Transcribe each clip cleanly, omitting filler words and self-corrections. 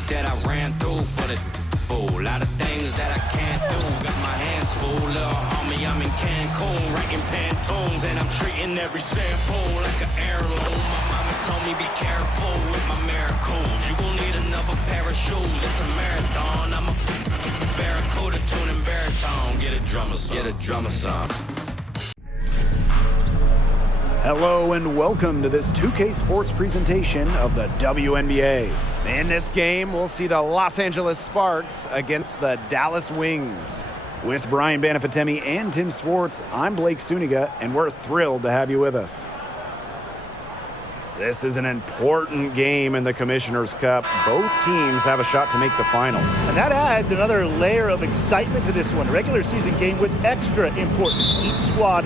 days that I ran through for the a lot of things that I can't do. Got my hands full, little homie, I'm in Cancun, writing Pantones, and I'm treating every sample like an heirloom. My mama told me be careful with my miracles. You gon' need another pair of shoes. It's a marathon. I'm a barracuda tuning baritone. Get a drummer song. Get a drummer song. Hello and welcome to this 2K Sports presentation of the WNBA. In this game, we'll see the Los Angeles Sparks against the Dallas Wings. With Brian Banafitemi and Tim Swartz, I'm Blake Suniga, and we're thrilled to have you with us. This is an important game in the Commissioner's Cup. Both teams have a shot to make the final. And that adds another layer of excitement to this one. A regular season game with extra importance. Each squad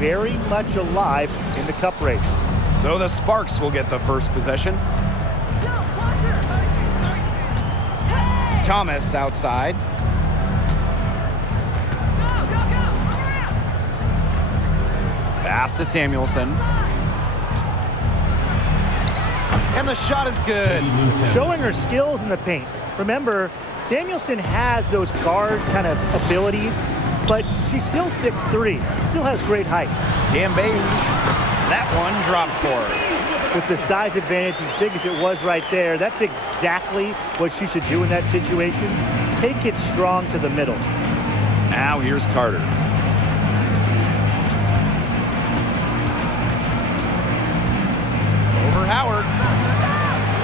very much alive in the cup race. So the Sparks will get the first possession. Thomas outside. Pass to Samuelson. And the shot is good. Showing her skills in the paint. Remember, Samuelson has those guard kind of abilities, but she's still 6'3", still has great height. Gambay, that one drops for her. With the size advantage as big as it was right there, that's exactly what she should do in that situation. Take it strong to the middle. Now here's Carter. Over Howard.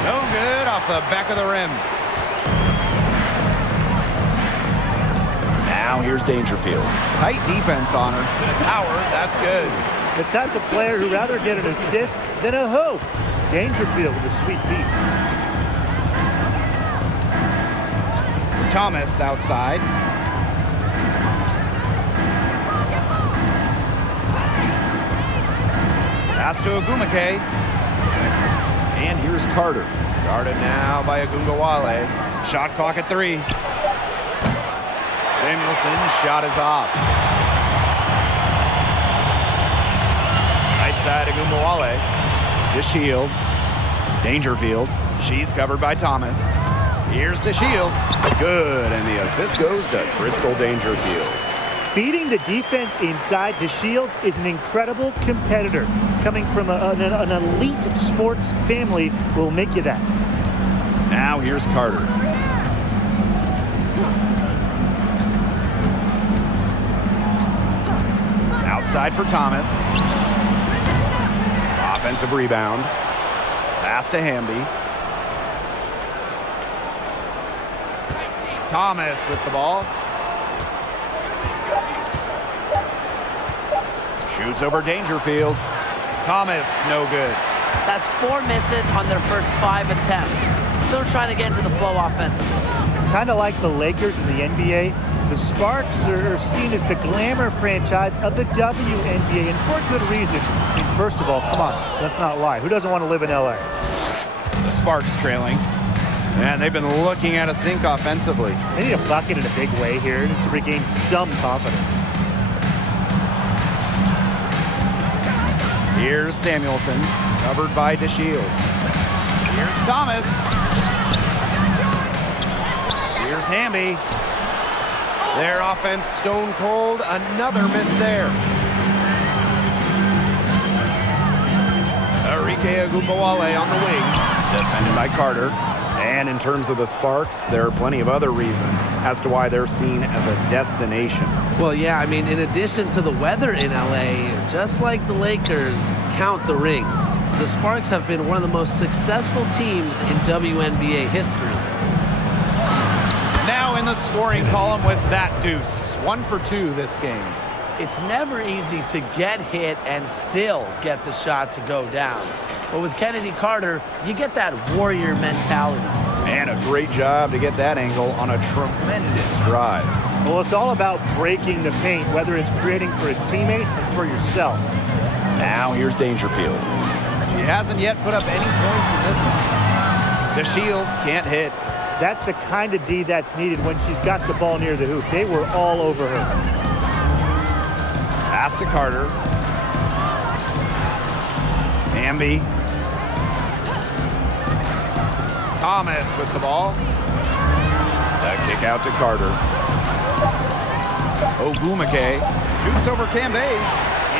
No good, off the back of the rim. Now here's Dangerfield. Tight defense on her. Howard, that's good. The type of player who'd rather get an assist than a hoop. Dangerfield with the sweet feet. Thomas outside. Pass to Ogumake. And here's Carter. Guarded now by Agungawale. Shot clock at 3. Samuelson's shot is off. Right side Agungawale. To Shields. Dangerfield. She's covered by Thomas. Here's to Shields. Good, and the assist goes to Crystal Dangerfield. Beating the defense inside, DeShields is an incredible competitor. Coming from an elite sports family will make you that. Now here's Carter. Outside for Thomas. Offensive rebound. Pass to Hamby. Thomas with the ball. Shoots over Dangerfield. Thomas, no good. That's 4 misses on their first 5 attempts. Still trying to get into the flow offensively. Kind of like the Lakers in the NBA, the Sparks are seen as the glamour franchise of the WNBA, and for good reason. I mean, first of all, come on, let's not lie. Who doesn't want to live in LA? The Sparks trailing. And they've been looking at a sink offensively. They need a bucket in a big way here to regain some confidence. Here's Samuelson, covered by DeShields. Here's Thomas. Here's Hamby. Their offense stone cold. Another miss there. Arike Agumbawale on the wing, defended by Carter. And in terms of the Sparks, there are plenty of other reasons as to why they're seen as a destination. Well, yeah, I mean, in addition to the weather in LA, just like the Lakers, count the rings. The Sparks have been one of the most successful teams in WNBA history. Now in the scoring column with that deuce. 1 for 2 this game. It's never easy to get hit and still get the shot to go down. But with Kennedy Carter, you get that warrior mentality. And a great job to get that angle on a tremendous drive. Well, it's all about breaking the paint, whether it's creating for a teammate or for yourself. Now here's Dangerfield. She hasn't yet put up any points in this one. DeShields can't hit. That's the kind of D that's needed when she's got the ball near the hoop. They were all over her. Pass to Carter. Hamby. Thomas with the ball. The kick out to Carter. Ogumake shoots over Cambage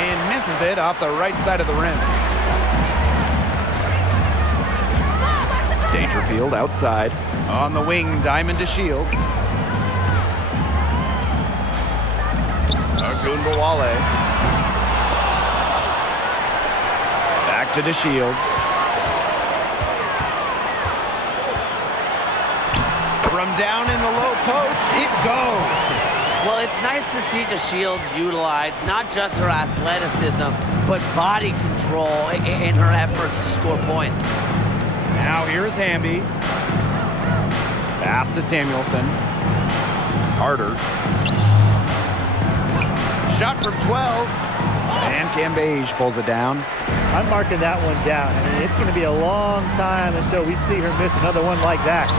and misses it off the right side of the rim. Dangerfield outside. On the wing, Diamond DeShields. Agumbawale. Back to DeShields. From down in the low post, it goes. Well, it's nice to see DeShields utilize not just her athleticism, but body control in her efforts to score points. Now here's Hamby. Pass to Samuelson. Carter. Shot from 12. And Cambage pulls it down. I'm marking that one down. I mean, it's going to be a long time until we see her miss another one like that.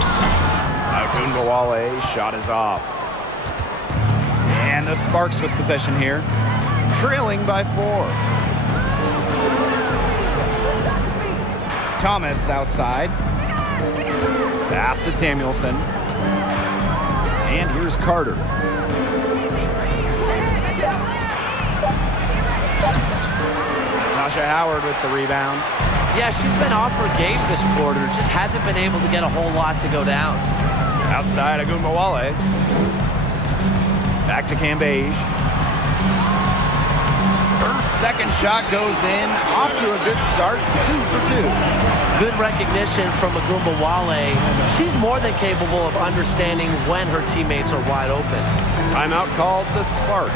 Agumbawale shot is off. And the Sparks with possession here. Trailing by 4. Thomas outside. Pass to Samuelson. And here's Carter. Natasha Howard with the rebound. Yeah, she's been off her game this quarter. Just hasn't been able to get a whole lot to go down. Outside, Agumbawale. Back to Cambage. Her second shot goes in. Off to a good start. 2 for 2. Good recognition from Agumbawale. She's more than capable of understanding when her teammates are wide open. Timeout called the Sparks.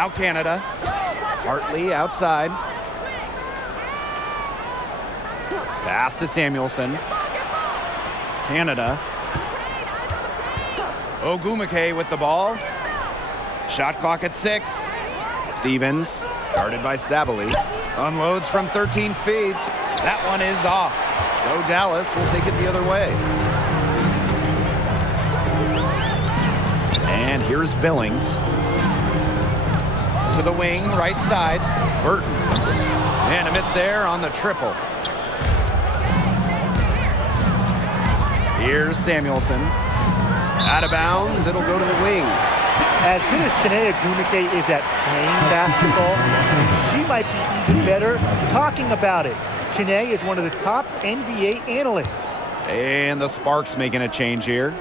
Now Canada. Hartley outside. Pass to Samuelson. Canada. Ogumake with the ball. Shot clock at 6. Stevens, guarded by Sabali. Unloads from 13 feet. That one is off. So Dallas will take it the other way. And here's Billings. To the wing, right side. Burton. And a miss there on the triple. Here's Samuelson. Out of bounds, it'll go to the wings. As good as Chiney Ogumake is at playing basketball, she might be even better talking about it. Chiney is one of the top NBA analysts. And the Sparks making a change here.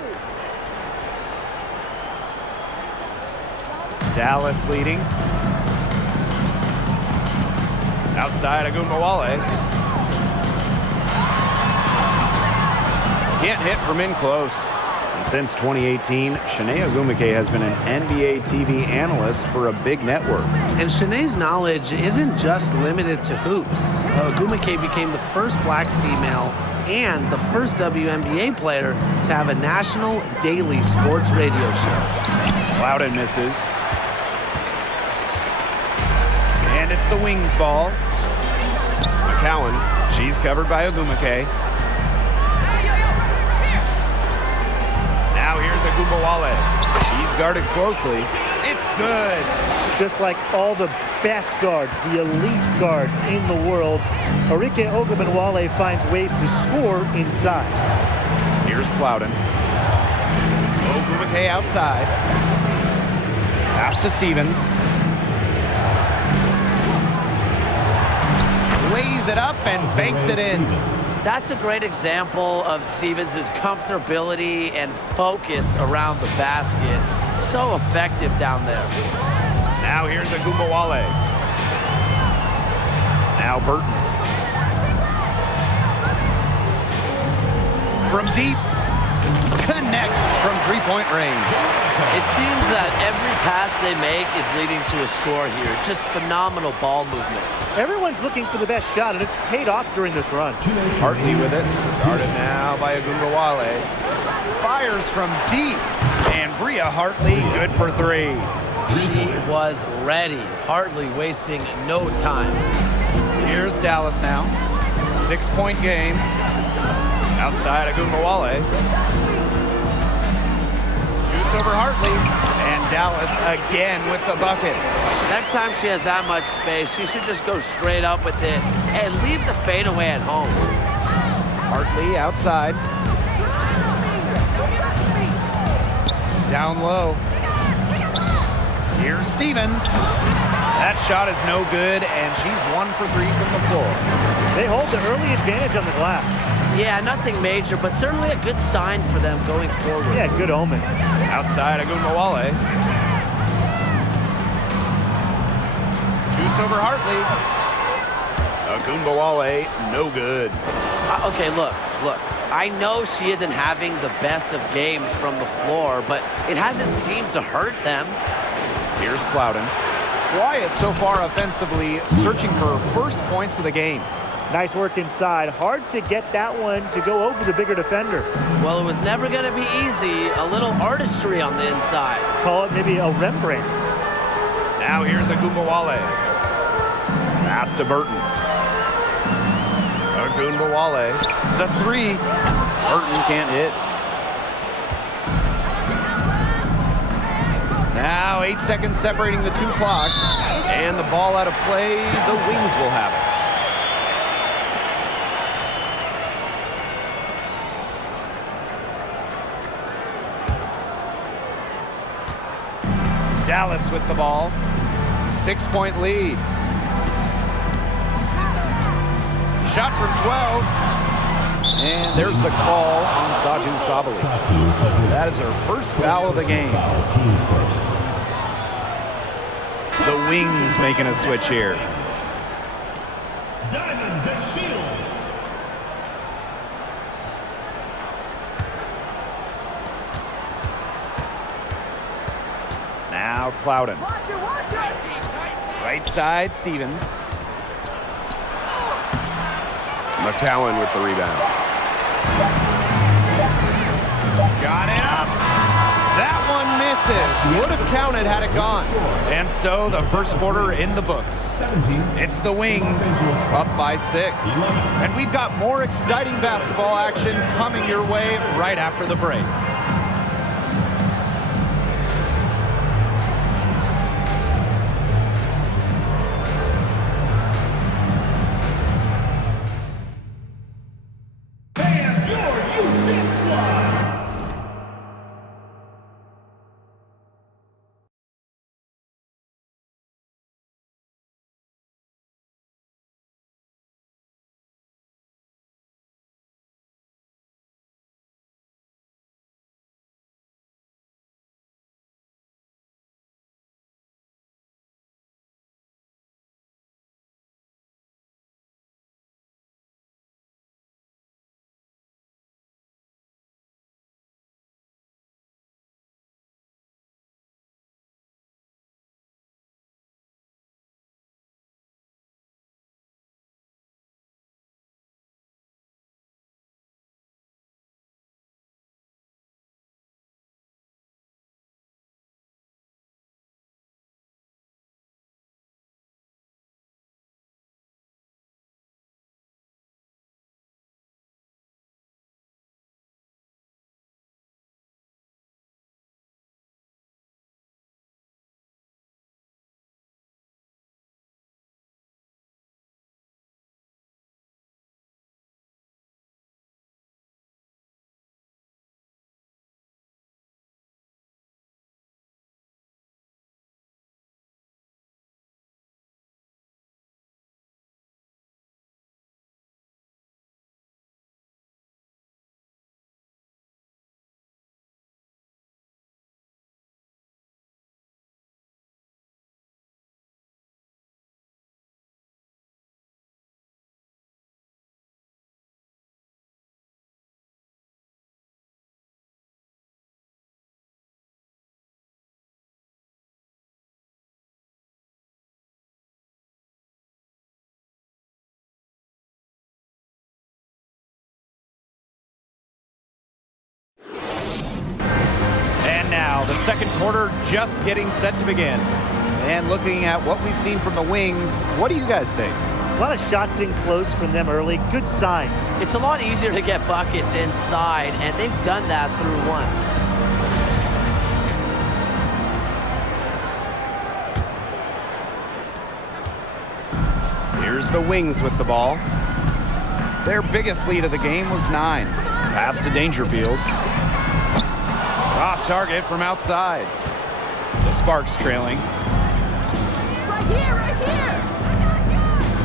Dallas leading. Outside Agunmawale. Can't hit from in close. Since 2018, Chiney Ogumake has been an NBA TV analyst for a big network. And Chiney's knowledge isn't just limited to hoops. Ogumake became the first black female and the first WNBA player to have a national daily sports radio show. Clouded misses. And it's the wings ball. McCowan, she's covered by Ogumake. Now here's Agumbawale. She's guarded closely. It's good. Just like all the best guards, the elite guards in the world, Arike Ogunbowale finds ways to score inside. Here's Clouden. Ogumake outside. Pass to Stevens. Lays it up and banks it in. That's a great example of Stevens' comfortability and focus around the basket. So effective down there. Now here's Agumbawale. Now Burton. From deep. Connects from three-point range. It seems that every pass they make is leading to a score here. Just phenomenal ball movement. Everyone's looking for the best shot, and it's paid off during this run. Hartley with it. Guarded now by Agumbawale. Fires from deep. And Bria Hartley good for 3. She was ready. Hartley wasting no time. Here's Dallas now. 6-point game. Outside Agumbawale. Shoots over Hartley. And Dallas again with the bucket. Next time she has that much space, she should just go straight up with it and leave the fadeaway at home. Hartley outside. Down low. Here's Stevens. That shot is no good, and she's 1 for 3 from the floor. They hold the early advantage on the glass. Yeah, nothing major, but certainly a good sign for them going forward. Yeah, good omen. Outside Agumbawale. Shoots over Hartley. Agumbawale, no good. Okay, look. I know she isn't having the best of games from the floor, but it hasn't seemed to hurt them. Here's Clouden. Quiet so far offensively, searching for her first points of the game. Nice work inside. Hard to get that one to go over the bigger defender. Well, it was never going to be easy. A little artistry on the inside. Call it maybe a Rembrandt. Now here's Agumbawale. Pass to Burton. Agumbawale. The 3. Burton can't hit. Now 8 seconds separating the 2 clocks. And the ball out of play. The Wings will have it. Dallas with the ball. 6-point lead. Shot from 12. And there's the call on Satu Sabali. That is her first foul of the game. The Wings making a switch here. Now Now Plowden. Right side, Stevens. McCowan with the rebound. Got it up. That one misses. Would have counted had it gone. And so the first quarter in the books. It's the Wings up by 6. And we've got more exciting basketball action coming your way right after the break. Now, the second quarter just getting set to begin. And looking at what we've seen from the Wings, what do you guys think? A lot of shots in close from them early. Good sign. It's a lot easier to get buckets inside, and they've done that through one. Here's the Wings with the ball. Their biggest lead of the game was 9. Pass to Dangerfield. Off target from outside. The Sparks trailing. Right here!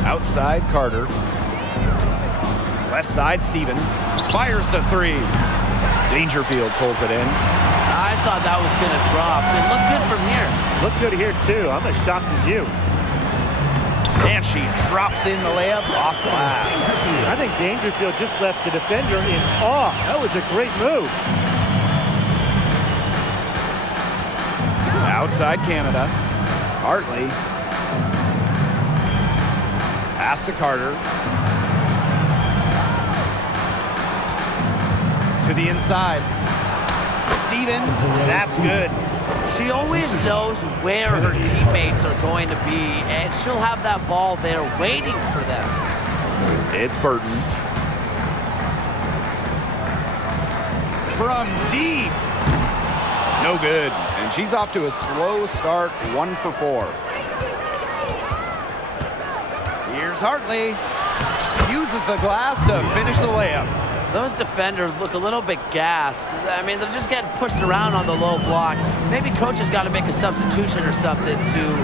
Outside, Carter. Left side, Stevens. Fires the 3. Dangerfield pulls it in. I thought that was going to drop. It looked good from here. Looked good here, too. I'm as shocked as you. And she drops in the layup off glass. I think Dangerfield just left the defender in awe. That was a great move. Outside Canada. Hartley. Pass to Carter. To the inside. Stevens. That's good. She always knows where her teammates are going to be, and she'll have that ball there waiting for them. It's Burton. From deep. No good. And she's off to a slow start, 1 for 4. Here's Hartley. Uses the glass to finish the layup. Those defenders look a little bit gassed. I mean, they're just getting pushed around on the low block. Maybe coach has got to make a substitution or something to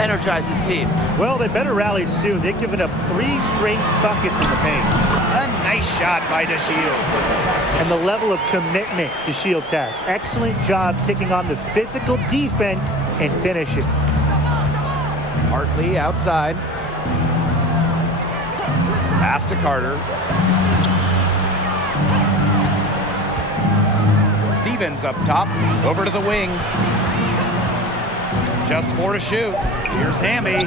energize his team. Well, they better rally soon. They've given up 3 straight buckets in the paint. A nice shot by DeShields. And the level of commitment DeShields has. Excellent job taking on the physical defense and finishing. Hartley outside. Pass to Carter. Stevens up top. Over to the wing. Just 4 to shoot. Here's Hamby.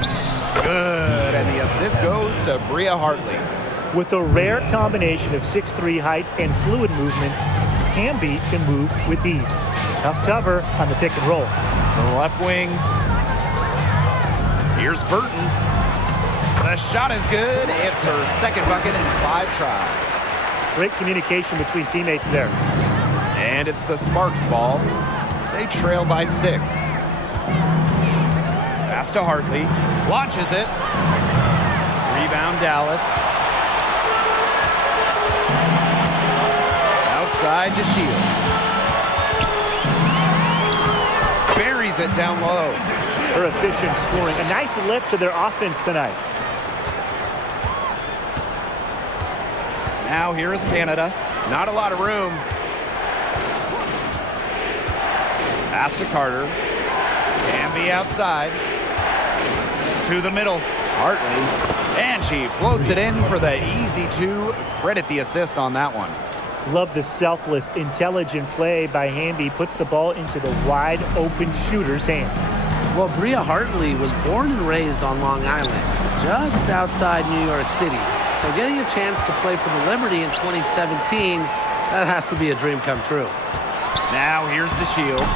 Good, and the assist goes to Bria Hartley. With a rare combination of 6'3" height and fluid movements, Hamby can move with ease. Tough cover on the pick and roll. From the left wing. Here's Burton. The shot is good. It's her second bucket in 5 tries. Great communication between teammates there. And it's the Sparks ball. They trail by 6. Pass to Hartley. Launches it. Rebound Dallas. Outside to Shields. Buries it down low. Her efficient scoring. A nice lift to their offense tonight. Now here is Canada. Not a lot of room. Pass to Carter. Hamby outside. To the middle. Hartley. And she floats it in for the easy 2. Credit the assist on that one. Love the selfless, intelligent play by Hamby. Puts the ball into the wide open shooter's hands. Well, Bria Hartley was born and raised on Long Island, just outside New York City. So getting a chance to play for the Liberty in 2017, that has to be a dream come true. Now here's DeShields.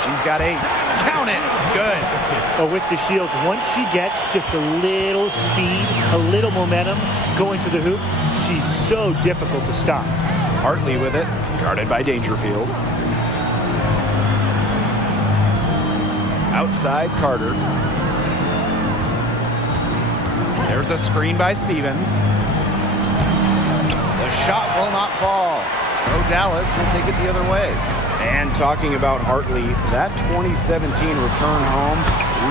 She's got 8. Count it. Good. But with the Shields, once she gets just a little speed, a little momentum going to the hoop, she's so difficult to stop. Hartley with it. Guarded by Dangerfield. Outside Carter. There's a screen by Stevens. The shot will not fall. So Dallas will take it the other way. And talking about Hartley, that 2017 return home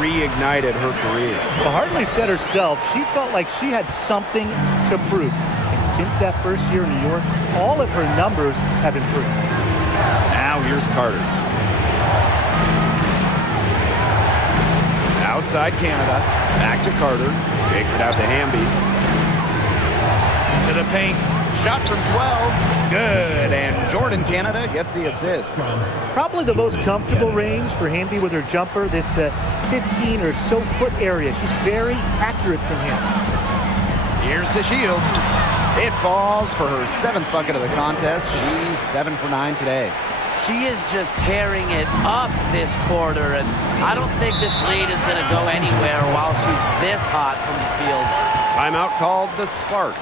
reignited her career. Well, Hartley said herself she felt like she had something to prove. And since that first year in New York, all of her numbers have improved. Now here's Carter. Outside Canada. Back to Carter. Kicks it out to Hamby. To the paint. Shot from 12. Good. And Jordan Canada gets the assist. Probably the most comfortable range for Hamby with her jumper, this 15 or so foot area. She's very accurate from here. Here's DeShields. It falls for her 7th bucket of the contest. She's 7 for 9 today. She is just tearing it up this quarter, and I don't think this lead is going to go anywhere while she's this hot from the field. Timeout called the Sparks.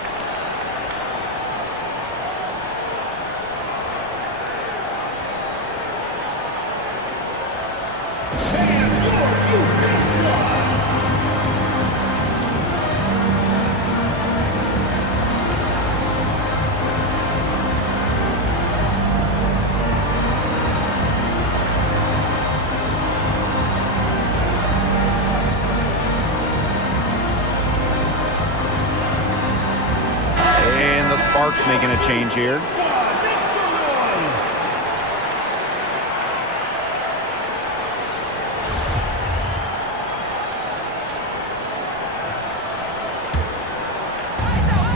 Sparks making a change here.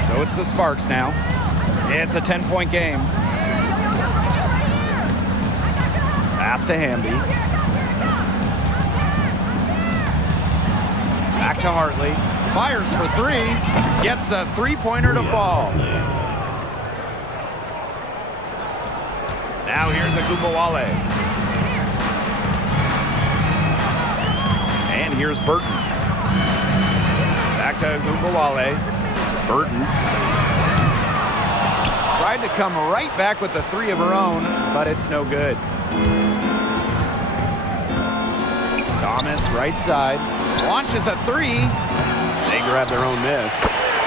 So it's the Sparks now. It's a 10-point game. Pass to Hamby. Back to Hartley. Fires for 3. Gets the 3-pointer to fall. Now here's Agumbawale. And here's Burton. Back to Agumbawale. Burton. Tried to come right back with the 3 of her own, but it's no good. Thomas, right side. Launches a 3. They grab their own miss.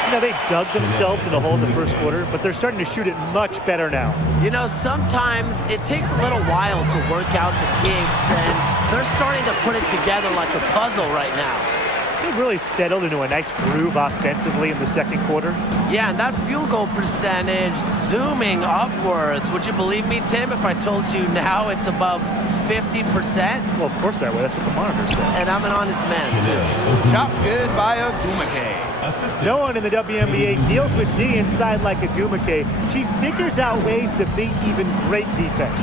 You know, they dug themselves in the hole in the first quarter, but they're starting to shoot it much better now. You know, sometimes it takes a little while to work out the kinks, and they're starting to put it together like a puzzle right now. They've really settled into a nice groove offensively in the second quarter. Yeah, and that field goal percentage zooming upwards. Would you believe me, Tim, if I told you now it's above 50%? Well, of course I would. That's what the monitor says. And I'm an honest man, too. Shots good by Agumake. No one in the WNBA deals with D inside like Agumake. She figures out ways to beat even great defense.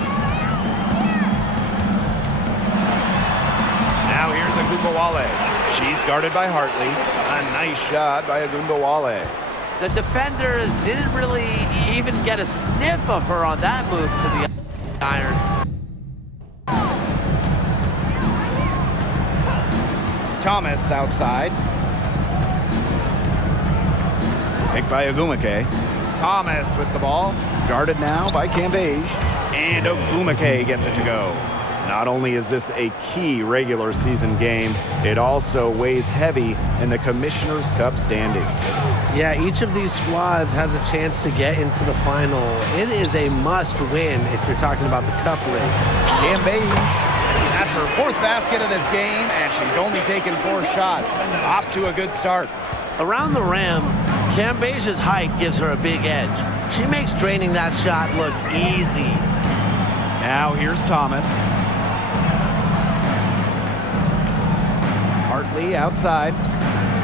Now here's Agumbawale. She's guarded by Hartley. A nice shot by Agumbawale. The defenders didn't really even get a sniff of her on that move to the iron. Thomas outside. Picked by Ogumake. Thomas with the ball. Guarded now by Cambage. And Ogumake gets it to go. Not only is this a key regular season game, it also weighs heavy in the Commissioner's Cup standings. Yeah, each of these squads has a chance to get into the final. It is a must-win if you're talking about the cup race. Cambage, that's her 4th basket of this game, and she's only taken 4 shots. Off to a good start. Around the rim, Cambage's height gives her a big edge. She makes draining that shot look easy. Now here's Thomas. Hartley outside.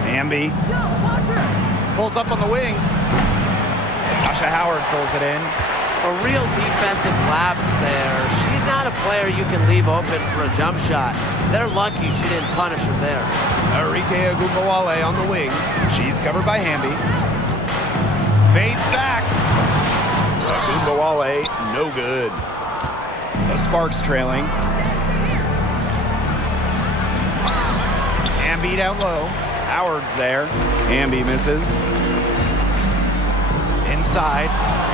Amby pulls up on the wing. Tasha Howard pulls it in. A real defensive lapse there. She's not a player you can leave open for a jump shot. They're lucky she didn't punish her there. Arike Agumbawale on the wing. She's covered by Hamby. Fades back. Agumbawale, no good. The Sparks trailing. Hamby down low. Howard's there. Hamby misses. Inside.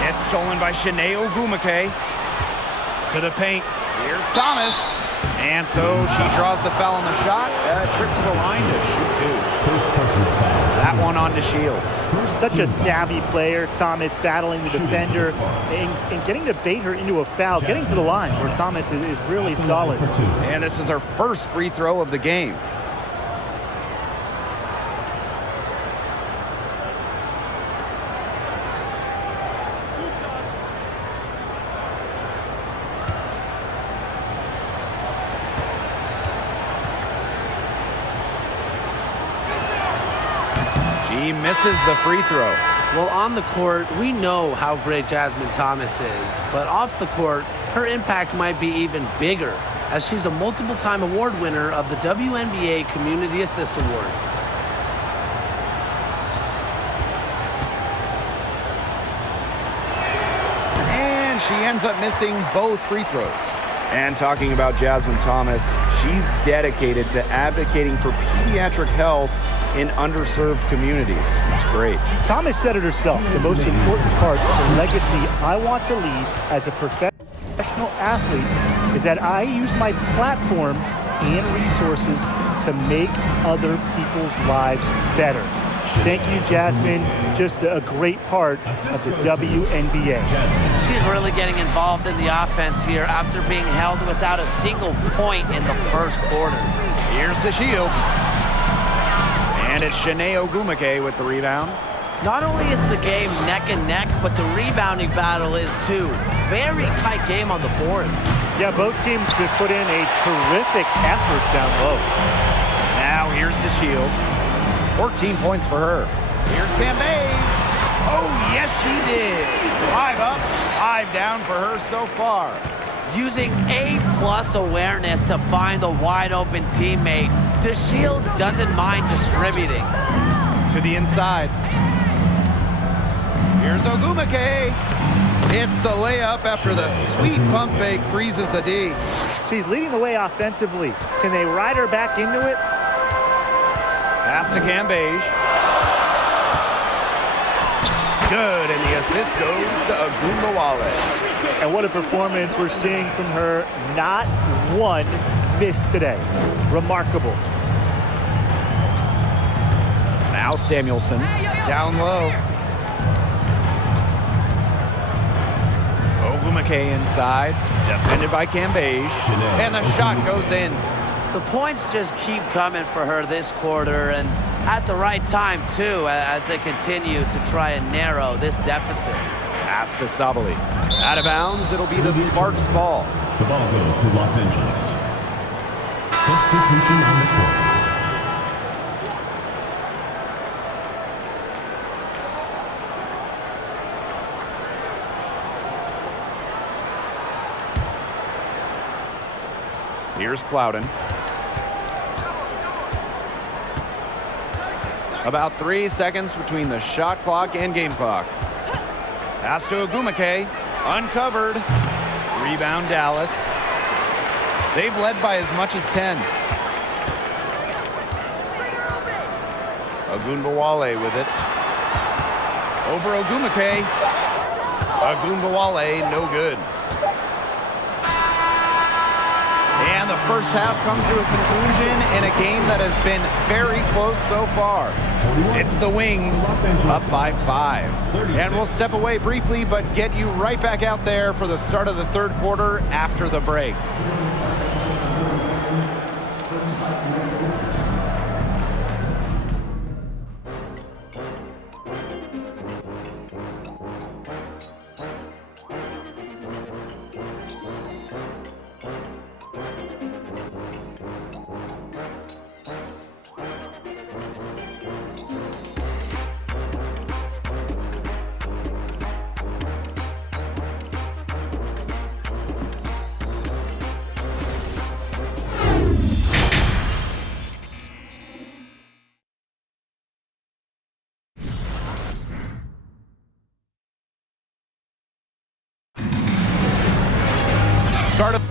It's stolen by Shanae Ogumake. To the paint. Here's Thomas. And so she draws the foul on the shot. Trip to the line to shoot 2. That one on to Shields. Such a savvy player, Thomas, battling the defender and getting to bait her into a foul, getting to the line where Thomas is really solid. And this is her first free throw of the game. He misses the free throw. Well, on the court, we know how great Jasmine Thomas is, but off the court, her impact might be even bigger, as she's a multiple-time award winner of the WNBA Community Assist Award. And she ends up missing both free throws. And talking about Jasmine Thomas, she's dedicated to advocating for pediatric health in underserved communities. It's great. Thomas said it herself, the most important part of the legacy I want to leave as a professional athlete is that I use my platform and resources to make other people's lives better. Thank you, Jasmine. Just a great part of the WNBA. She's really getting involved in the offense here after being held without a single point in the first quarter. Here's to Shields. And it's Shanae Ogumake with the rebound. Not only is the game neck and neck, but the rebounding battle is too. Very tight game on the boards. Yeah, both teams have put in a terrific effort down low. Now here's to Shields. 14 points for her. Here's Cambage. Oh, yes, she did. 5 up, 5 down for her so far. Using A+ awareness to find the wide-open teammate, DeShields doesn't mind distributing. To the inside. Here's Ogumake. It's the layup after the sweet pump fake freezes the D. She's leading the way offensively. Can they ride her back into it? Pass to Cambage. Good, and the assist goes to Agumbawale. And what a performance we're seeing from her. Not one miss today. Remarkable. Now Samuelson, down low. Ogumake inside, defended by Cambage, and the shot goes in. The points just keep coming for her this quarter, and at the right time, too, as they continue to try and narrow this deficit. Pass to Sabali. Out of bounds, it'll be the Sparks ball. The ball goes to Los Angeles. Substitution on the court. Here's Clouden. About 3 seconds between the shot clock and game clock. Pass to Ogumake. Uncovered. Rebound Dallas. They've led by as much as 10. Ogunbowale with it. Over Ogumake. Ogunbowale, no good. And the first half comes to a conclusion in a game that has been very close so far. It's the Wings up by 5. And we'll step away briefly, but get you right back out there for the start of the third quarter after the break. Start of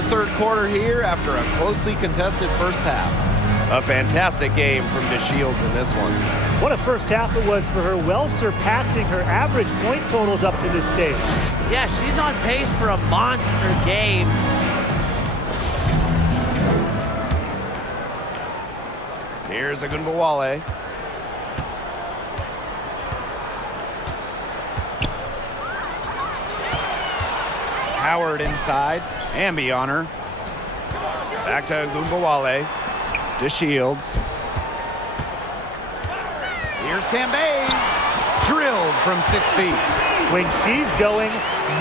the third quarter here after a closely contested first half. A fantastic game from DeShields in this one. What a first half it was for her, well surpassing her average point totals up to this stage. Yeah, she's on pace for a monster game. Here's Agunbowale. Howard inside. Ambi on her. Back to Agunbowale. DeShields. Here's Cambay. Drilled from 6 feet. When she's going,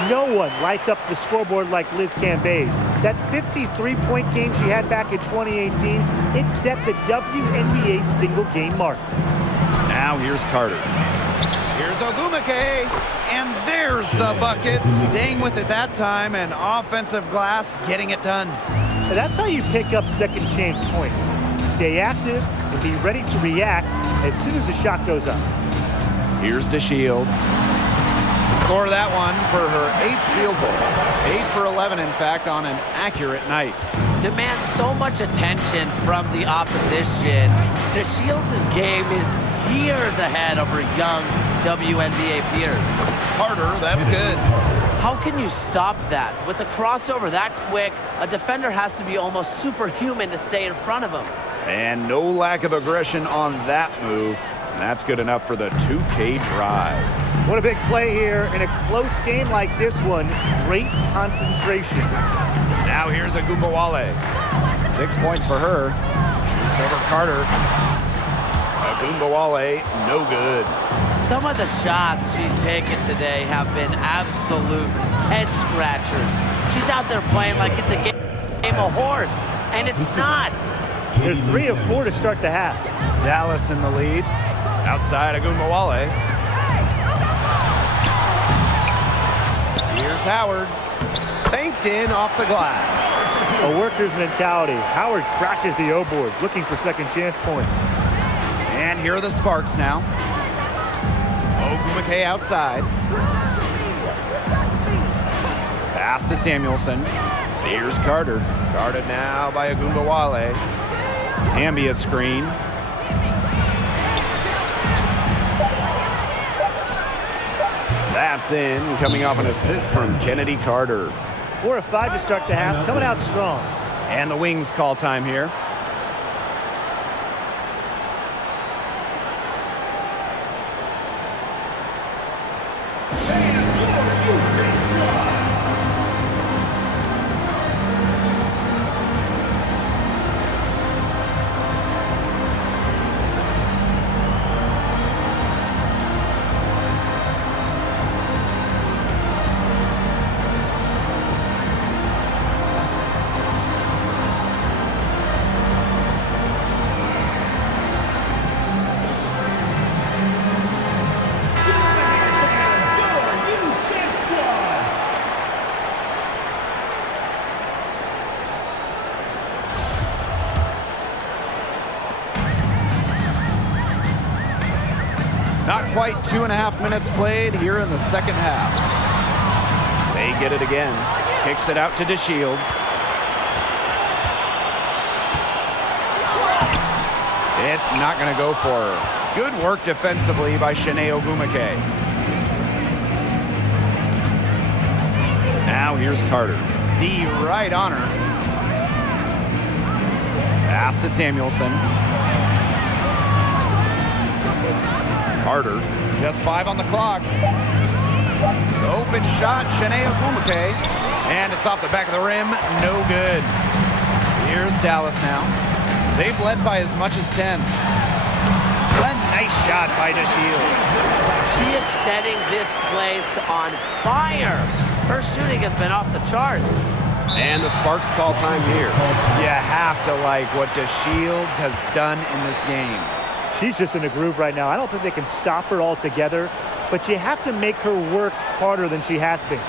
no one lights up the scoreboard like Liz Cambage. That 53-point game she had back in 2018, it set the WNBA single game mark. Now here's Carter. Here's Ogumake, and there's the bucket. Staying with it that time, and offensive glass getting it done. And that's how you pick up second chance points. Stay active and be ready to react as soon as the shot goes up. Here's DeShields. Score that one for her 8th field goal. 8 for 11, in fact, on an accurate night. Demands so much attention from the opposition. DeShields' game is years ahead of her young WNBA peers. Carter, that's good. How can you stop that? With a crossover that quick, a defender has to be almost superhuman to stay in front of him. And no lack of aggression on that move. And that's good enough for the 2K drive. What a big play here in a close game like this one. Great concentration. Now here's Agunbowale. 6 points for her. Shoots over Carter. Agunbowale, no good. Some of the shots she's taken today have been absolute head scratchers. She's out there playing like it's a game of horse, and it's not. They're 3 of 4 to start the half. Dallas in the lead. Outside Agunbowale. Here's Howard. Banked in off the glass. A worker's mentality. Howard crashes the O-boards, looking for second chance points. And here are the Sparks now. Ogumake outside. Pass to Samuelson. Here's Carter. Guarded now by Agunbowale. Ambi a screen. That's in, coming off an assist from Kennedy Carter. 4 of 5 to start the half, coming out strong. And the Wings call time here. Not quite 2.5 minutes played here in the second half. They get it again. Kicks it out to DeShields. It's not going to go for her. Good work defensively by Shanae Ogumake. Now here's Carter. D right on her. Pass to Samuelson. Carter, just 5 on the clock. Open shot, Shanae Ogumake. And it's off the back of the rim, no good. Here's Dallas now. They've led by as much as 10. A nice shot by DeShields. She is setting this place on fire. Her shooting has been off the charts. And the Sparks call time here. You have to like what DeShields has done in this game. She's just in a groove right now. I don't think they can stop her altogether, but you have to make her work harder than she has been.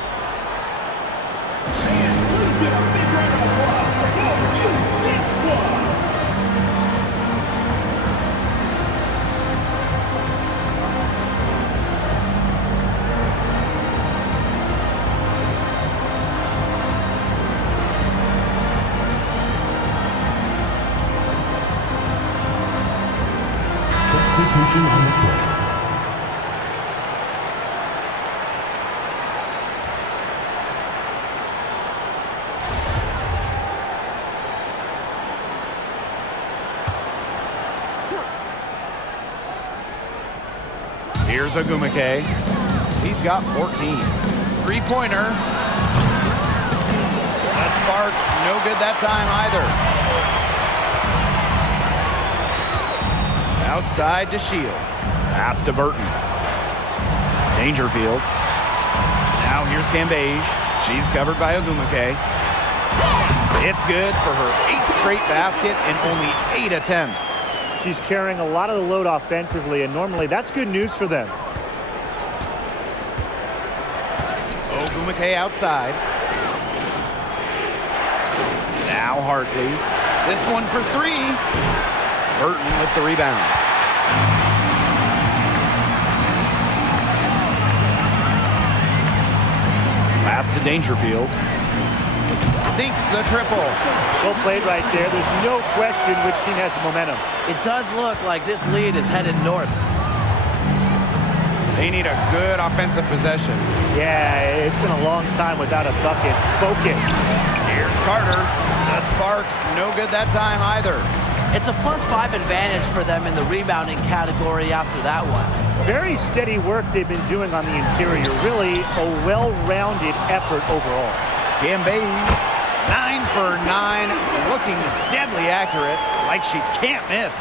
Here's Ogumake. He's got 14. Three-pointer. The Sparks, no good that time either. Outside to Shields. Pass to Burton. Dangerfield. Now here's Cambage. She's covered by Ogumake. It's good for her 8th straight basket in only 8 attempts. She's carrying a lot of the load offensively, and normally that's good news for them. Ogumake outside. Now Hartley. This one for 3. Burton with the rebound. Pass to Dangerfield. Sinks the triple. Well played right there. There's no question which team has the momentum. It does look like this lead is headed north. They need a good offensive possession. Yeah, it's been a long time without a bucket. Focus. Here's Carter. The Sparks, no good that time either. It's a +5 advantage for them in the rebounding category after that one. Very steady work they've been doing on the interior. Really a well-rounded effort overall. Cambage, 9 for 9, looking deadly accurate, like she can't miss.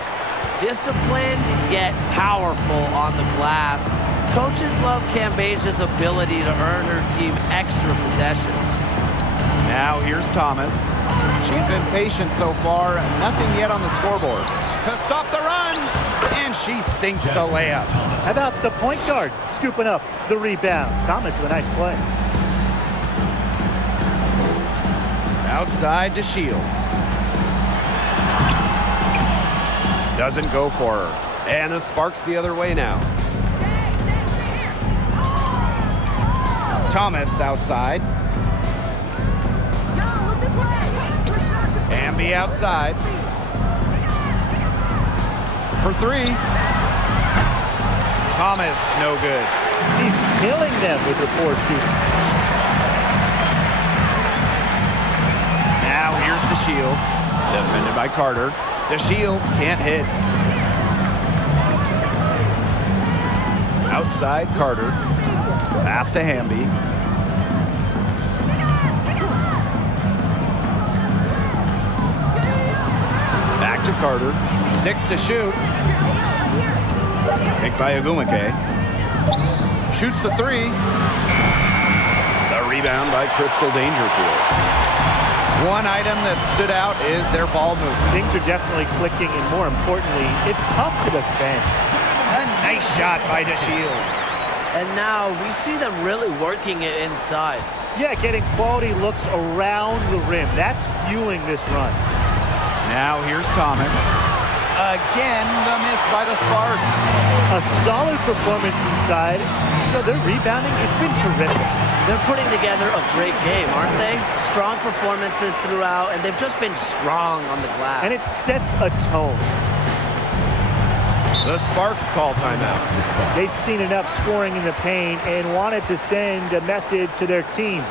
Disciplined yet powerful on the glass. Coaches love Cambage's ability to earn her team extra possessions. Now here's Thomas. She's been patient so far, nothing yet on the scoreboard. To stop the run, and she sinks the layup. How about the point guard scooping up the rebound? Thomas with a nice play. Outside to Shields. Doesn't go for her. And the Sparks the other way now. Thomas outside. Amby outside. For 3. Thomas, no good. He's killing them with the 4 shooting. Now here's the Shields. Defended by Carter. The Shields can't hit. Outside Carter. Pass to Hamby. Back to Carter. 6 to shoot. Picked by Ogumake. Shoots the 3. The rebound by Crystal Dangerfield. One item that stood out is their ball movement. Things are definitely clicking, and more importantly, it's tough to defend. A nice shot by DeShields. And now we see them really working it inside. Yeah, getting quality looks around the rim. That's fueling this run. Now here's Thomas. Again, the miss by the Sparks. A solid performance inside. You know, their rebounding, it's been terrific. They're putting together a great game, aren't they? Strong performances throughout, and they've just been strong on the glass. And it sets a tone. The Sparks call timeout. They've seen enough scoring in the paint and wanted to send a message to their team.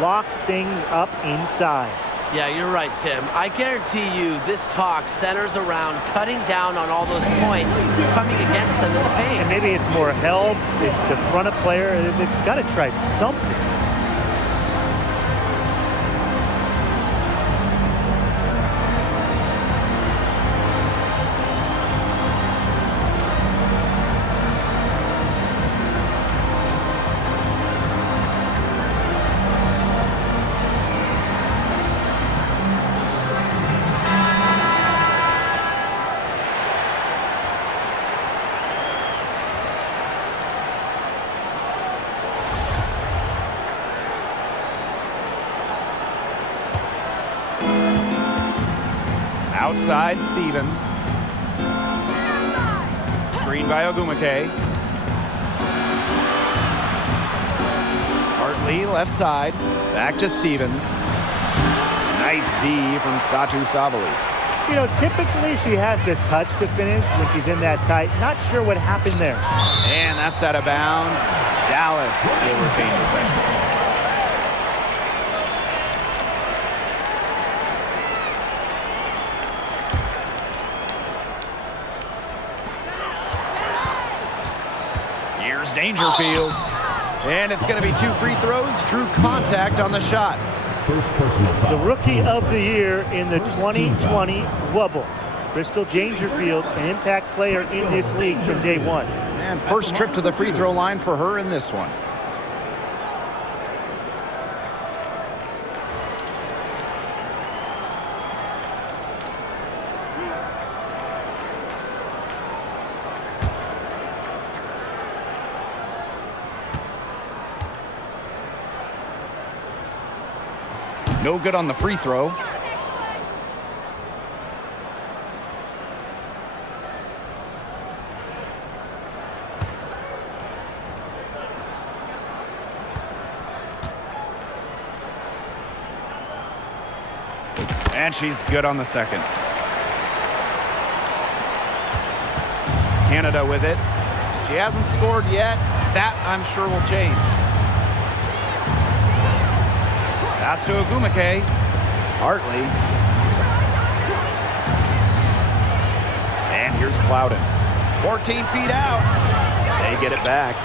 Lock things up inside. Yeah, you're right, Tim. I guarantee you this talk centers around cutting down on all those points coming against them in the paint. And maybe it's more help, it's the front of player. They've got to try something. Outside Stevens. Screen by Ogumake. Hartley left side. Back to Stevens. Nice D from Satu Sabali. You know, typically she has the touch to finish when she's in that tight. Not sure what happened there. And that's out of bounds. Dallas will retain possession. Here's Dangerfield. And it's going to be 2 free throws. Drew contact on the shot. First personal foul. The Rookie of the Year in the 2020 Wubble. Crystal Dangerfield, an impact player in this league from day one. And first trip to the free throw line for her in this one. No good on the free throw. And she's good on the second. Canada with it. She hasn't scored yet. That, I'm sure, will change. Pass to Ogumake. Hartley. And here's Plowden. 14 feet out. They get it back.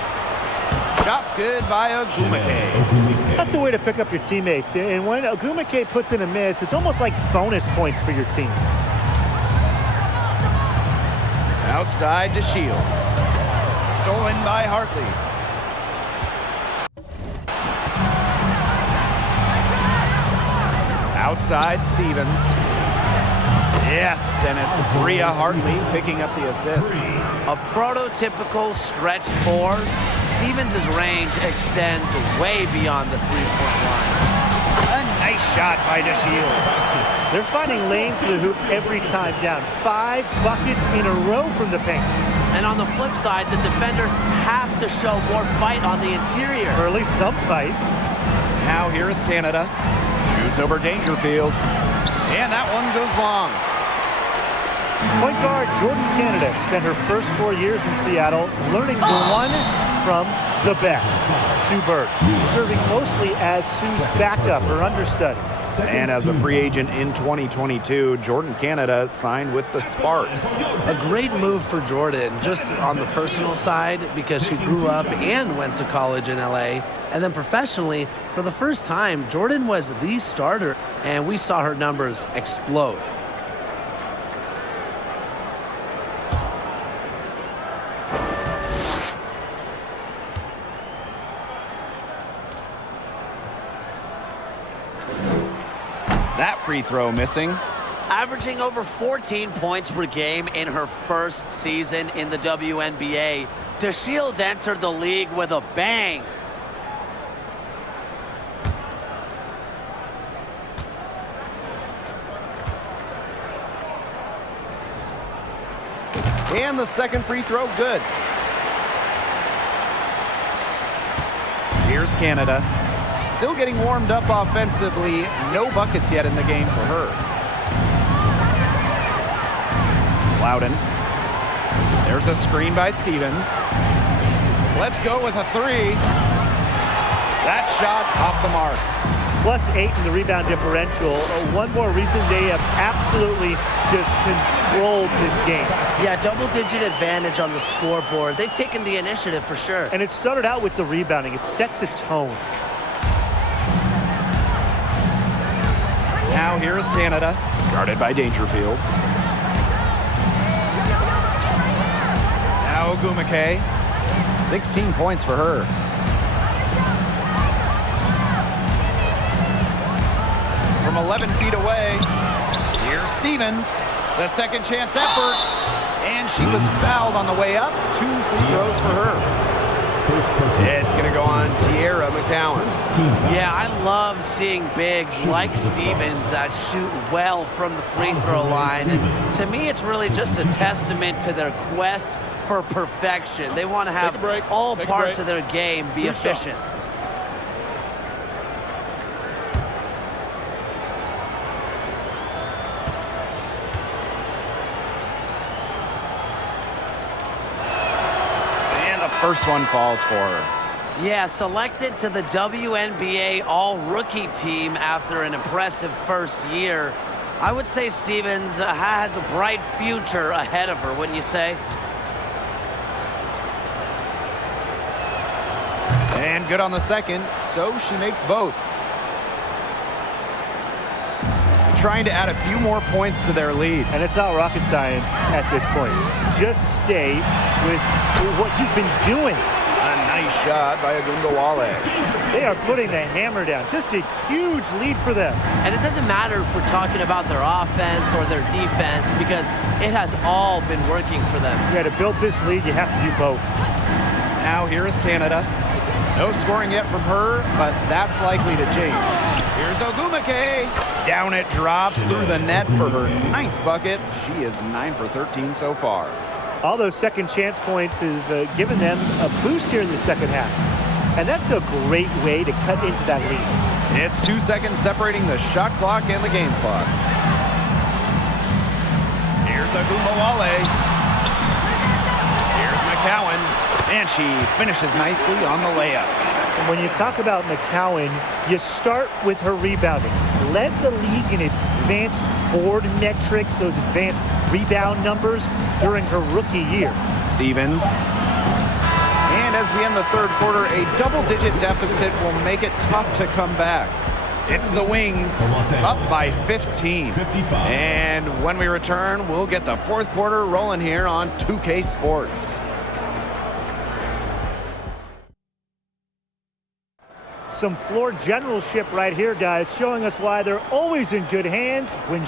Shot's good by Ogumake. That's a way to pick up your teammates. And when Ogumake puts in a miss, it's almost like bonus points for your team. Outside to Shields. Stolen by Hartley. Outside Stevens. Yes, and it's Bria Hartley picking up the assist. A prototypical stretch 4. Stevens' range extends way beyond the three-point line. A nice shot by DeShields. They're finding lanes to the hoop every time down. 5 buckets in a row from the paint. And on the flip side, the defenders have to show more fight on the interior. Or at least some fight. Now here is Canada. Shoots over Dangerfield. And that one goes long. Point guard Jordan Canada spent her first 4 years in Seattle learning the one from the best. Sue Bird, serving mostly as Sue's backup or understudy. And as a free agent in 2022, Jordan Canada signed with the Sparks. A great move for Jordan, just on the personal side, because she grew up and went to college in LA. And then professionally, for the first time, Jordan was the starter, and we saw her numbers explode. That free throw missing. Averaging over 14 points per game in her first season in the WNBA, DeShields entered the league with a bang. And the second free throw, good. Here's Canada. Still getting warmed up offensively. No buckets yet in the game for her. Plowden. There's a screen by Stevens. Let's go with a 3. That shot off the mark. +8 in the rebound differential. One more reason they have absolutely just controlled this game. Yeah, double-digit advantage on the scoreboard. They've taken the initiative for sure. And it started out with the rebounding. It sets a tone. Now here is Canada, guarded by Dangerfield. Now Ogumake, 16 points for her. From 11 feet away, here's Stevens, the second chance effort, and she was fouled on the way up. 2 free throws for her. It's going to go on Tierra McCowan. Yeah, I love seeing bigs like Stevens that shoot well from the free throw line. And to me, it's really just a testament to their quest for perfection. They want to have all parts of their game be efficient. First one falls for her. Yeah, selected to the WNBA All-Rookie team after an impressive first year. I would say Stevens has a bright future ahead of her, wouldn't you say? And good on the second, so she makes both. Trying to add a few more points to their lead. And it's not rocket science at this point. Just stay with what you've been doing. A nice shot by Agungawale. They are putting the hammer down. Just a huge lead for them. And it doesn't matter if we're talking about their offense or their defense because it has all been working for them. Yeah, to build this lead, you have to do both. Now here is Canada. No scoring yet from her, but that's likely to change. Here's Ogumake. Down it drops through the net for her 9th bucket. She is 9 for 13 so far. All those second chance points have given them a boost here in the second half. And that's a great way to cut into that lead. It's 2 seconds separating the shot clock and the game clock. Here's Agumawale. Here's McCowan. And she finishes nicely on the layup. And when you talk about McCowan, you start with her rebounding. Led the league in advanced board metrics, those advanced rebound numbers during her rookie year. Stevens. And as we end the third quarter, a double-digit deficit will make it tough to come back. It's the Wings up by 15. And when we return, we'll get the fourth quarter rolling here on 2K Sports. Some floor generalship right here, guys, showing us why they're always in good hands when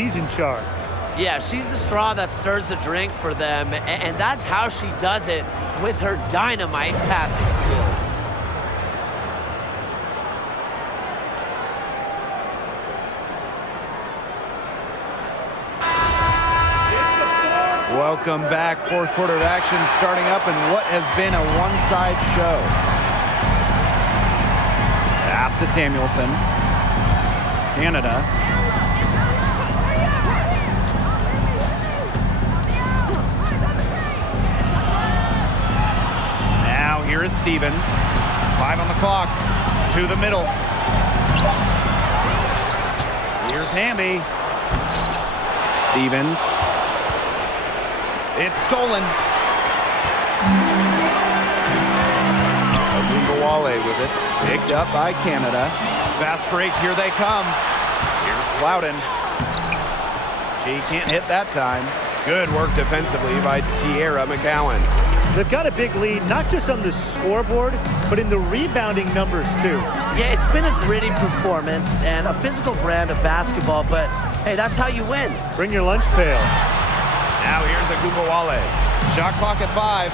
He's in charge. Yeah, she's the straw that stirs the drink for them, and that's how she does it with her dynamite passing skills. Welcome back. Fourth quarter action starting up in what has been a one-side show. Pass to Samuelson. Canada. Now here is Stevens. 5 on the clock. To the middle. Here's Hamby. Stevens. It's stolen. Ogunbowale with it. Picked up by Canada. Fast break, here they come. Here's Clouden. She can't hit that time. Good work defensively by Tierra McCowan. They've got a big lead, not just on the scoreboard, but in the rebounding numbers too. Yeah, it's been a gritty performance and a physical brand of basketball, but hey, that's how you win. Bring your lunch pail. Now here's Ogunbowale. Shot clock at 5.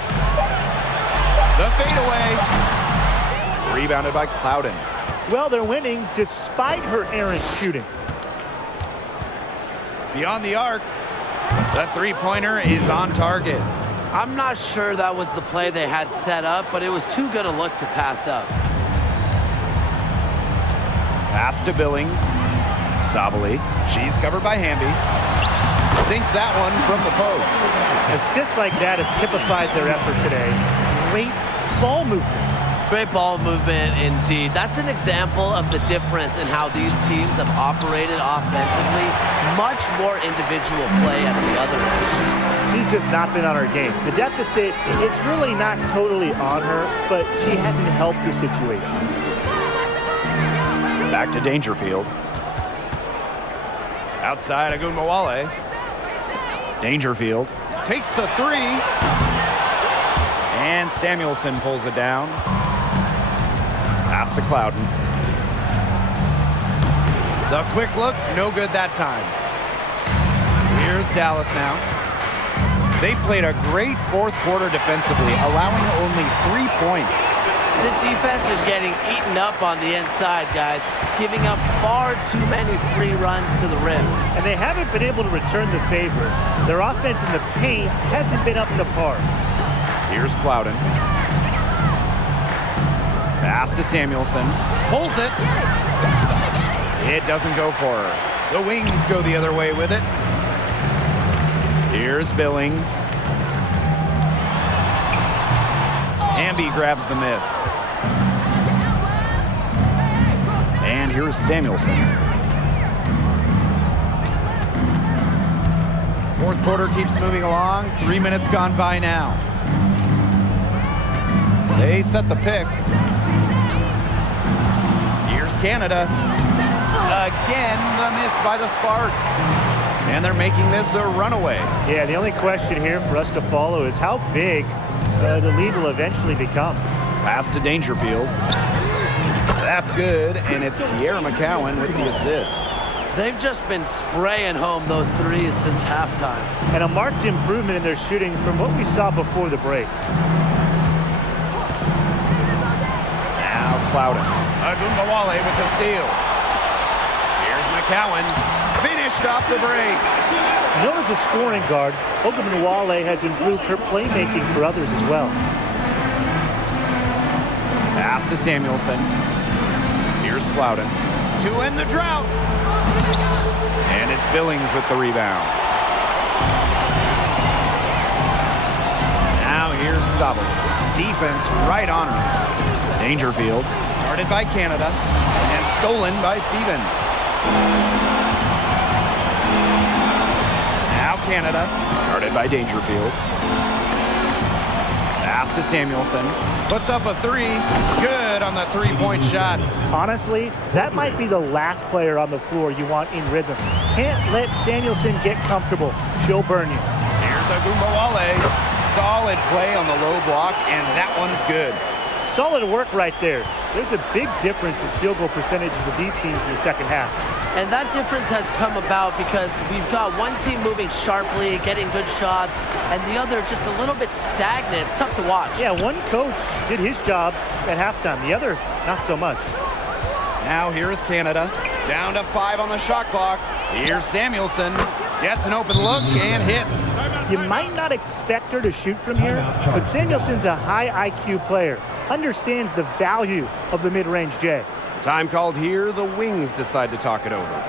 The fadeaway. Rebounded by Clouden. Well, they're winning despite her errant shooting. Beyond the arc. The three-pointer is on target. I'm not sure that was the play they had set up, but it was too good a look to pass up. Pass to Billings. Sabali. She's covered by Hamby. Sinks that one from the post. Assists like that have typified their effort today. Great ball movement. Great ball movement indeed. That's an example of the difference in how these teams have operated offensively. Much more individual play at the other end. She's just not been on her game. The deficit, it's really not totally on her, but she hasn't helped the situation. Back to Dangerfield. Outside Ogunbowale. Dangerfield takes the 3. And Samuelson pulls it down. Pass to Clouden. The quick look, no good that time. Here's Dallas now. They played a great fourth quarter defensively, allowing only 3 points. This defense is getting eaten up on the inside, guys, giving up far too many free runs to the rim. And they haven't been able to return the favor. Their offense in the paint hasn't been up to par. Here's Clouden. Pass to Samuelson. Pulls it. It doesn't go for her. The wings go the other way with it. Here's Billings. Hamby grabs the miss. And here's Samuelson. Fourth quarter keeps moving along. 3 minutes gone by now. They set the pick. Here's Canada. Again, the miss by the Sparks. And they're making this a runaway. Yeah, the only question here for us to follow is how big the lead will eventually become. Pass to Dangerfield. That's good, and it's Tierra McCowan with the assist. They've just been spraying home those threes since halftime. And a marked improvement in their shooting from what we saw before the break. Now Clouden. Ogunbowale with the steal. Here's McCowan. Finished off the break. Known as a scoring guard, Ogunbowale has improved her playmaking for others as well. Pass to Samuelson. Here's Clouden. To end the drought. And it's Billings with the rebound. Now here's Sabel. Defense right on her. Dangerfield. Guarded by Canada. And stolen by Stevens. Now Canada. Guarded by Dangerfield. Pass to Samuelson. Puts up a 3. Good on the three-point shot. Honestly, that might be the last player on the floor you want in rhythm. Can't let Samuelson get comfortable. She'll burn you. Here's Ogunbowale. Solid play on the low block, and that one's good. Solid work right there. There's a big difference in field goal percentages of these teams in the second half. And that difference has come about because we've got one team moving sharply, getting good shots, and the other just a little bit stagnant. It's tough to watch. Yeah, one coach did his job at halftime. The other, not so much. Now here is Canada. Down to 5 on the shot clock. Here's Samuelson. Gets an open look and hits. You might not expect her to shoot from here, but Samuelson's a high IQ player. Understands the value of the mid-range J. Time called here. The Wings decide to talk it over.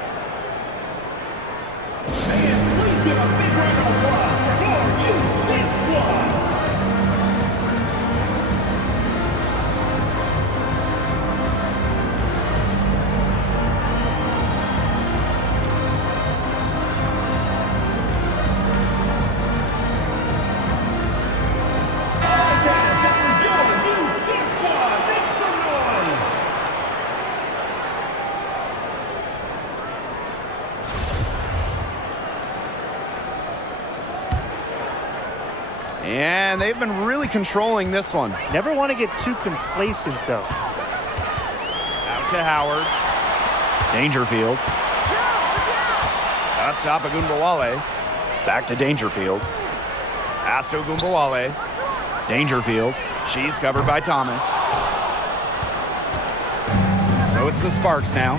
And they've been really controlling this one. Never want to get too complacent, though. Out to Howard. Dangerfield. Up top of Ogunbowale. Back to Dangerfield. Pass to Ogunbowale. Dangerfield. She's covered by Thomas. So it's the Sparks now.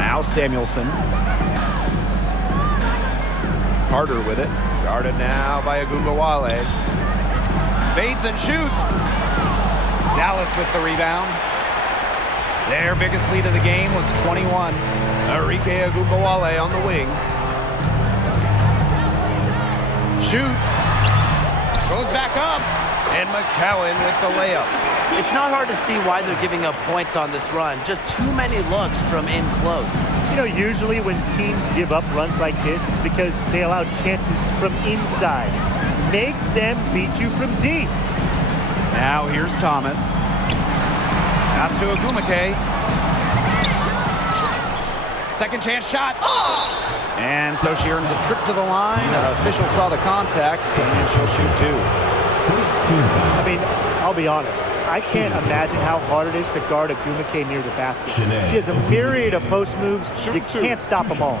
Now Samuelson. Carter with it. Guarded now by Ogunbowale. Fades and shoots. Dallas with the rebound. Their biggest lead of the game was 21. Arike Ogunbowale on the wing. Shoots. Goes back up. And McCowan with the layup. It's not hard to see why they're giving up points on this run. Just too many looks from in close. You know, usually when teams give up runs like this, it's because they allow chances from inside. Make them beat you from deep. Now here's Thomas. Pass to Ogumake. Second chance shot. And so she earns a trip to the line. Official saw the contact, and she'll shoot two. I mean, I'll be honest. I can't imagine how hard it is to guard Ogumake near the basket. She has a myriad of post moves. You can't stop them all.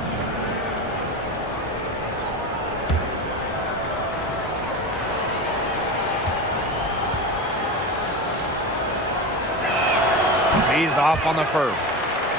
He's off on the first.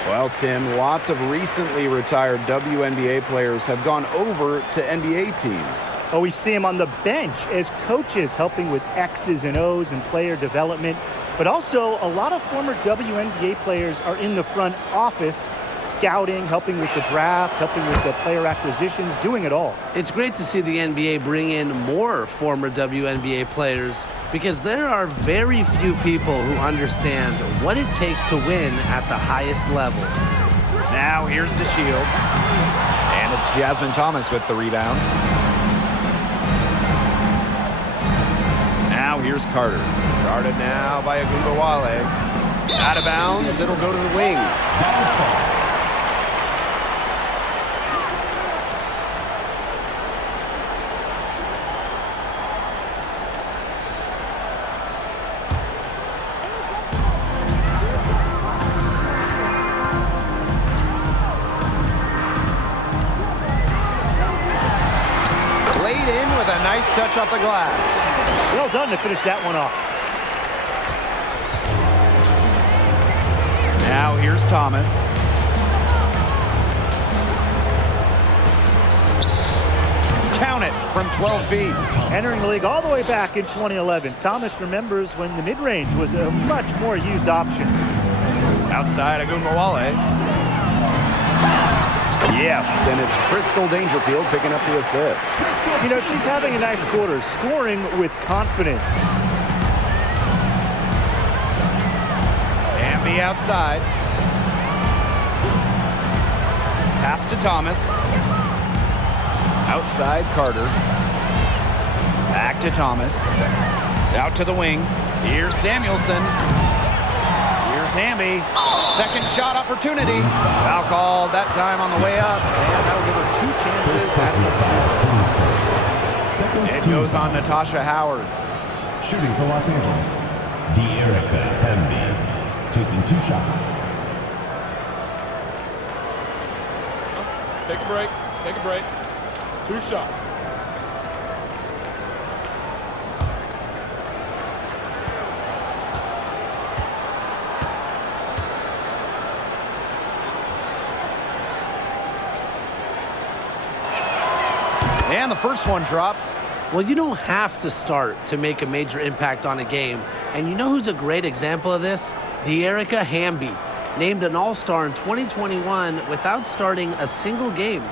Well, Tim, lots of recently retired WNBA players have gone over to NBA teams. Oh, we see him on the bench as coaches helping with X's and O's and player development. But also, a lot of former WNBA players are in the front office, scouting, helping with the draft, helping with the player acquisitions, doing it all. It's great to see the NBA bring in more former WNBA players because there are very few people who understand what it takes to win at the highest level. Now here's DeShields. And it's Jasmine Thomas with the rebound. Now here's Carter. Guarded now by Ogunbowale. Out of bounds, it'll go to the Wings. Laid in with a nice touch off the glass. Well done to finish that one off. Now here's Thomas. Count it from 12 feet. Entering the league all the way back in 2011, Thomas remembers when the mid-range was a much more used option. Outside Ogunbowale. Yes, and it's Crystal Dangerfield picking up the assist. You know, she's having a nice quarter, scoring with confidence. Amby outside. Pass to Thomas. Outside Carter. Back to Thomas. Out to the wing. Here's Samuelson. Here's Hamby. Second shot opportunity. Foul called that time on the way up. And that'll give her two chances at the foul. It goes on Natasha Howard. Shooting for Los Angeles. De'Erica Hamby, taking 2 shots. Take a break. Take a break. 2 shots. And the first one drops. Well, you don't have to start to make a major impact on a game. And you know who's a great example of this? De'Erica Hamby, named an All-Star in 2021 without starting a single game.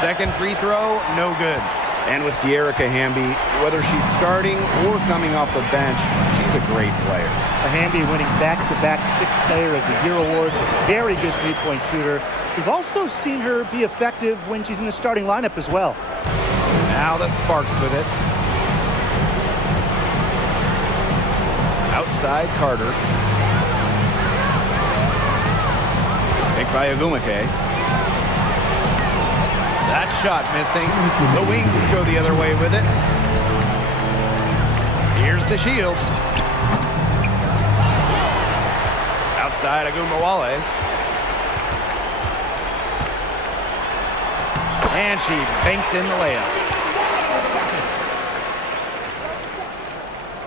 Second free throw, no good. And with De'Erica Hamby, whether she's starting or coming off the bench, she's a great player. Hamby winning back-to-back 6th Player of the Year awards, a very good three-point shooter. We've also seen her be effective when she's in the starting lineup as well. Now the Sparks with it. Outside Carter. Picked by Agumake. That shot missing. The Wings go the other way with it. Here's to Shields. Outside Agumawale. And she banks in the layup.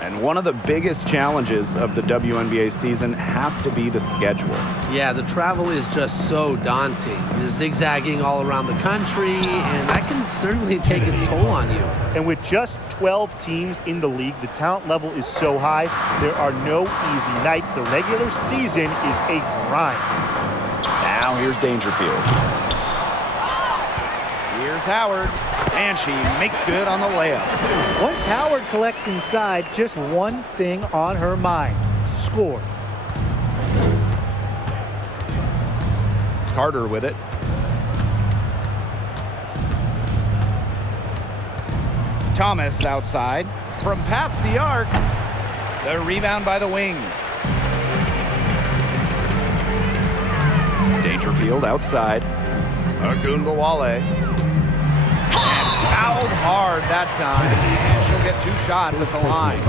And one of the biggest challenges of the WNBA season has to be the schedule. Yeah, the travel is just so daunting. You're zigzagging all around the country, and that can certainly take its toll on you. And with just 12 teams in the league, the talent level is so high, there are no easy nights. The regular season is a grind. Now here's Dangerfield. Here's Howard, and she makes good on the layup. Once Howard collects inside, just one thing on her mind: score. Carter with it. Thomas outside. From past the arc. The rebound by the Wings. Dangerfield outside. Agumawale. Fouled hard that time, and she'll get 2 shots at the line.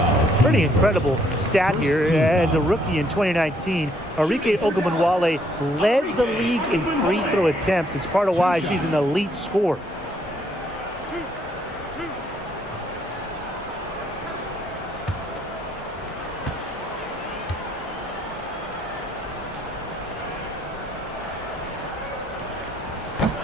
Pretty incredible stat here. As a rookie in 2019, Arike Ogunbowale led the league in free throw attempts. It's part of why she's an elite scorer.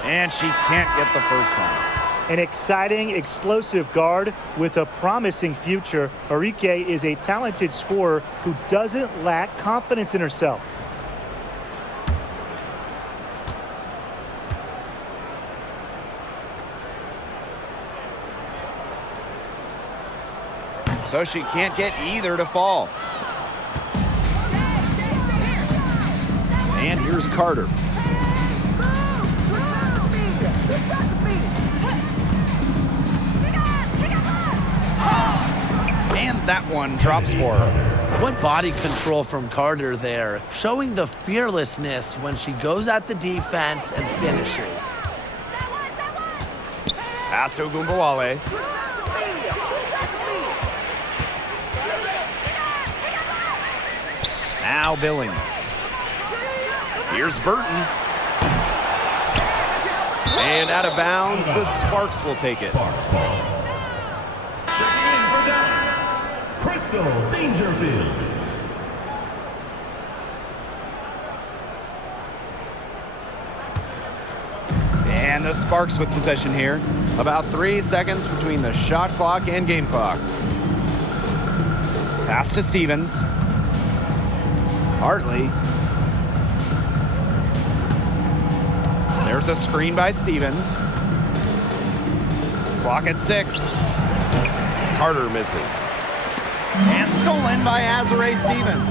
And she can't get the first one. An exciting, explosive guard with a promising future. Arike is a talented scorer who doesn't lack confidence in herself. So she can't get either to fall. And here's Carter. And that one drops for her. What body control from Carter there, showing the fearlessness when she goes at the defense and finishes. Pass to Agumawale. Now Billings. Here's Burton. And out of bounds, the Sparks will take it. Sparks ball. Checking in for Dallas, Crystal Dangerfield. And the Sparks with possession here. About 3 seconds between the shot clock and game clock. Pass to Stevens. Hartley. There's a screen by Stevens. Clock at 6. Carter misses. And stolen by Azare Stevens.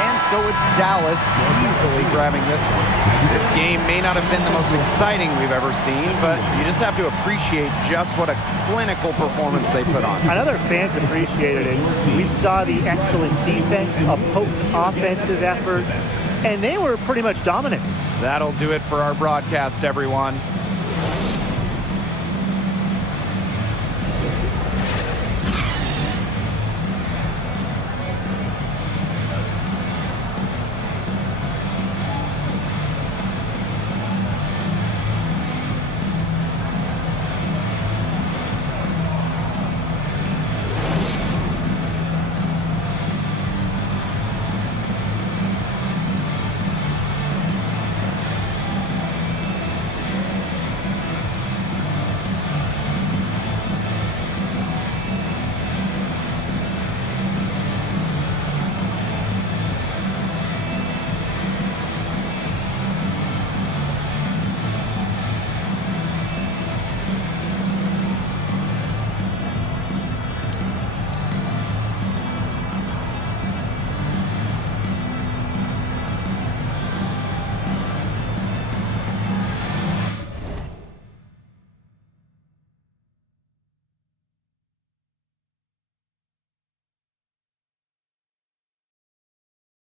And so it's Dallas easily grabbing this one. This game may not have been the most exciting we've ever seen, but you just have to appreciate just what a clinical performance they put on. I know their fans appreciated it. We saw the excellent defense, a potent offensive effort, and they were pretty much dominant. That'll do it for our broadcast, everyone.